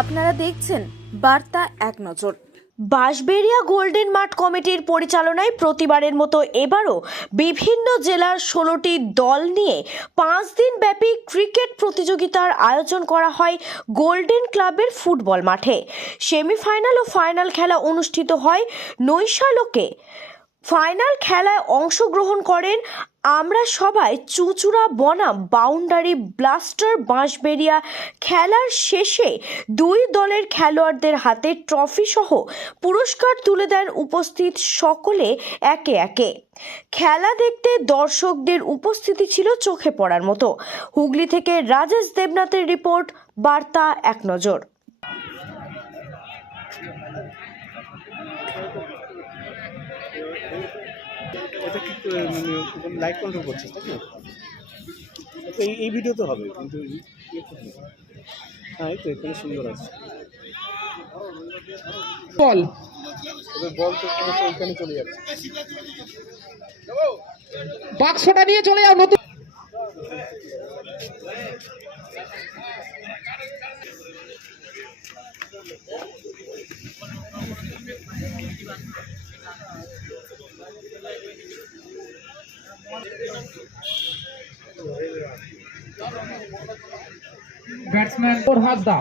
আপনারা দেখছেন বার্তা এক নজর। বাঁশবেড়িয়া গোল্ডেন মাঠ কমিটির পরিচালনায় প্রতিবারের মতো এবারও বিভিন্ন জেলার 16টি দল নিয়ে 5 দিন ব্যাপী ক্রিকেট প্রতিযোগিতার আয়োজন করা হয় গোল্ডেন ক্লাবের ফুটবল মাঠে। সেমিফাইনাল ও ফাইনাল খেলা অনুষ্ঠিত হয় নৈশালকে। ফাইনাল খেলায় অংশগ্রহণ করেন আমরা সবাই চুচুড়া বনাম বাউন্ডারি ব্লাস্টার বাঁশবেড়িয়া। খেলার শেষে দুই দলের খেলোয়াড়দের হাতে ট্রফি সহ পুরস্কার তুলে দেন উপস্থিত সকলে একে একে। খেলা দেখতে দর্শকদের উপস্থিতি ছিল চোখে পড়ার মতো। হুগলি থেকে রাজেশ দেবনাথের রিপোর্ট, বার্তা এক নজর। এটা কি লাইট কন্ট্রোল করছিস তাই না? এই ভিডিও তো হবে কিন্তু হ্যাঁ, এই তো এখানে সুন্দর আছে। বল বল তো ওইখানে চলে যাচ্ছে। বাক্সটা নিয়ে চলে যাও। নতুন ব্যাটসম্যান ওর হাত দা